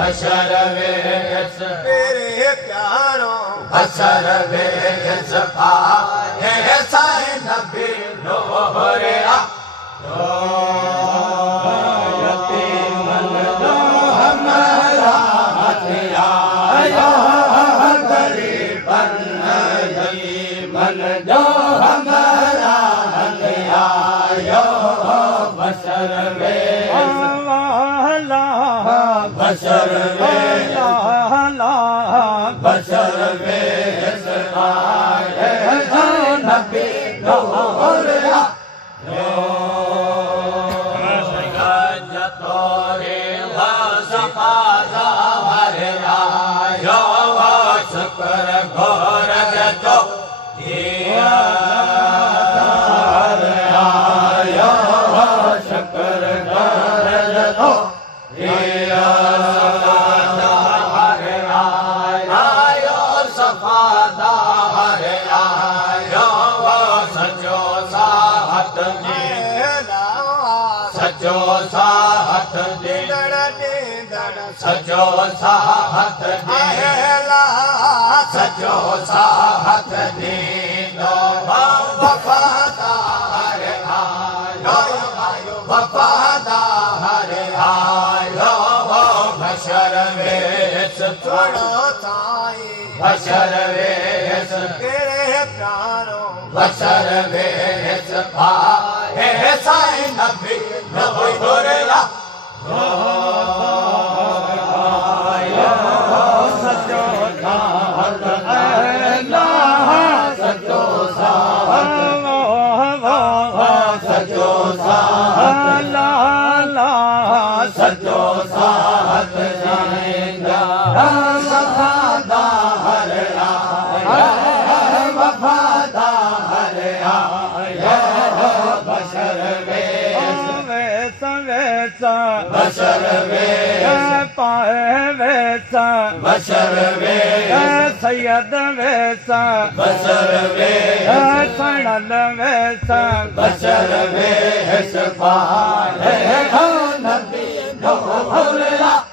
बशर वेश तेरे प्यारों बशर वेश पाए साए नबी नूरे यतीमन जो हमारा हथियार गरीबन यतीमन जो हमारा हथियार बशर वेश बशर वेश बशर वेश आए नबी नूरे तोरे वसफादा हरे आयो शुक्र घोर जो दिया आयो शुक्र घोर जो दिया सजो साहत देला सजो साहत दे दो वफादार आयो वफादार आयो बशर वेश छोड़ो ताई बशर वेश तेरे प्यारों बशर वेश पाए साए नबी नूरे सजो साथ जाएगा वफादार आया वफादार आया बशर वेश बशर वेश पाए वैसा बशर वेश सैयद वैसा बशर वेश सड़ल वैसा बशर वेश पाए नबी ढोला